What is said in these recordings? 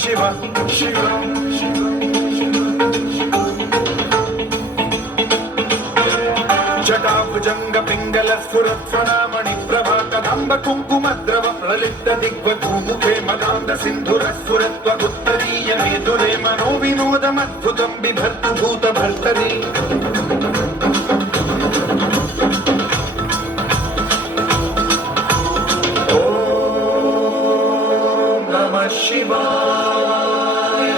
शिव शिव जटाभुजंग पिंगल स्फुरत्वनामणि प्रभा कदंब कुंकुमद्रव प्रलिप्त दिग्वधूमुखे मदान्ध सिंधुर स्फुरत्व उत्तरीय मेदुरे मनो विनोदमद्भुतं बिभर्तु भूत भर्तरि ओम नमः शिवाय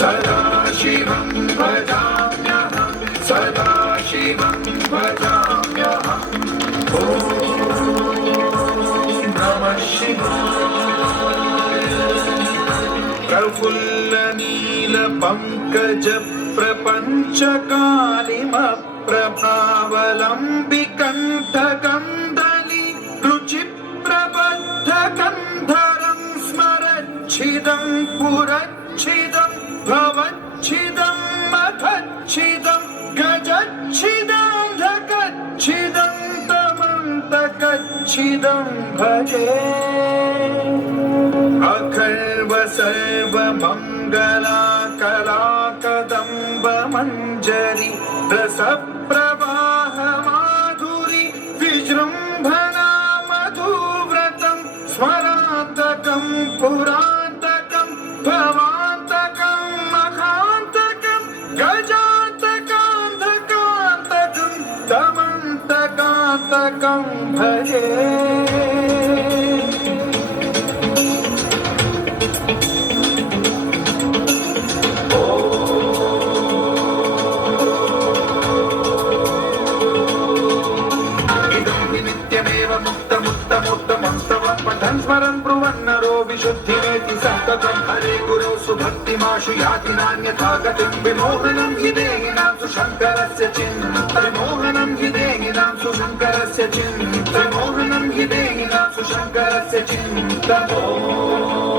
सदा शिवं भजाम्यहं सदा शिवं भजाम्यहम् ॐ नमः शिवाय प्रफुल्ल नील पंकज प्रपंच कालिमप्रभावलम्बिकण्ठ गन्धली रुचि प्रबद्ध गन्धरं स्मरच्छिदं पुरच्छिदं भवच्छिदं मखच्छिदं गजच्छिदं तमन्तकच्छिदं भजे अखर्व सर्वमङ्गला कलाकदम्ब मञ्जरी रसप्रवाह माधुरी विजृम्भणा मधुव्रतं स्मरान्तकं पुरान्तकं भवान्तकं मखान्तकं गजान्तकान्धकान्तकं तमन्तकान्तकं भजे स्मरन् ब्रुवन्नरो विशुद्धिमेति सन्ततं हरे गुरौ सुभक्तिमाशु याति नान्यथा गतिं विमोहनं हि देहिनां सुशङ्करस्य विमोहनं हि देहिनां सुशङ्करस्य विमोहनं हि देहिनां सुशङ्करस्य चिन्तनम्